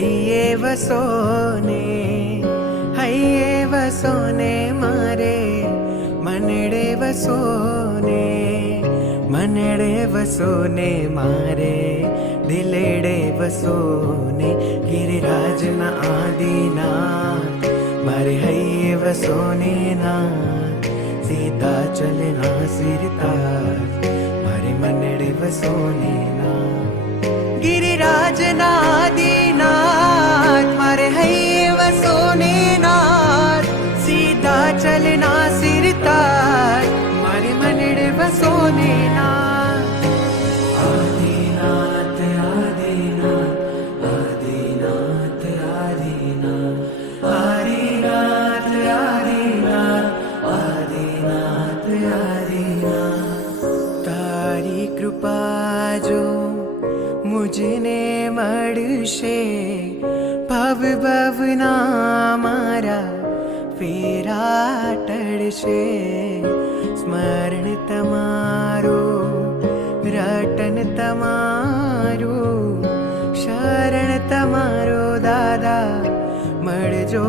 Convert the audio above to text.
હૈયે વસોને મારે મનડે વસોને મારે દિલેડે વસોને ગિરિરાજના આદિનાથ મારે હૈયે વસોને નાથ સીતા ચલના સિરતાજ મારે મનડે વસોને નાથ गिरिराजना आदिनाथ मारे हये वसोने नाथ सीधा चलना सिरताज मारे मनड़े वसोने नाथ आदिनाथ आदिनाथ आदिनाथ आदिनाथ आदिनाथ आदिनाथ आदिनाथ तारी कृपा जो मुझने मळशे भव भवना मारा फेरा टळशे स्मरण તમારું રટન તમારું શરણ તમારો દાદા મળજો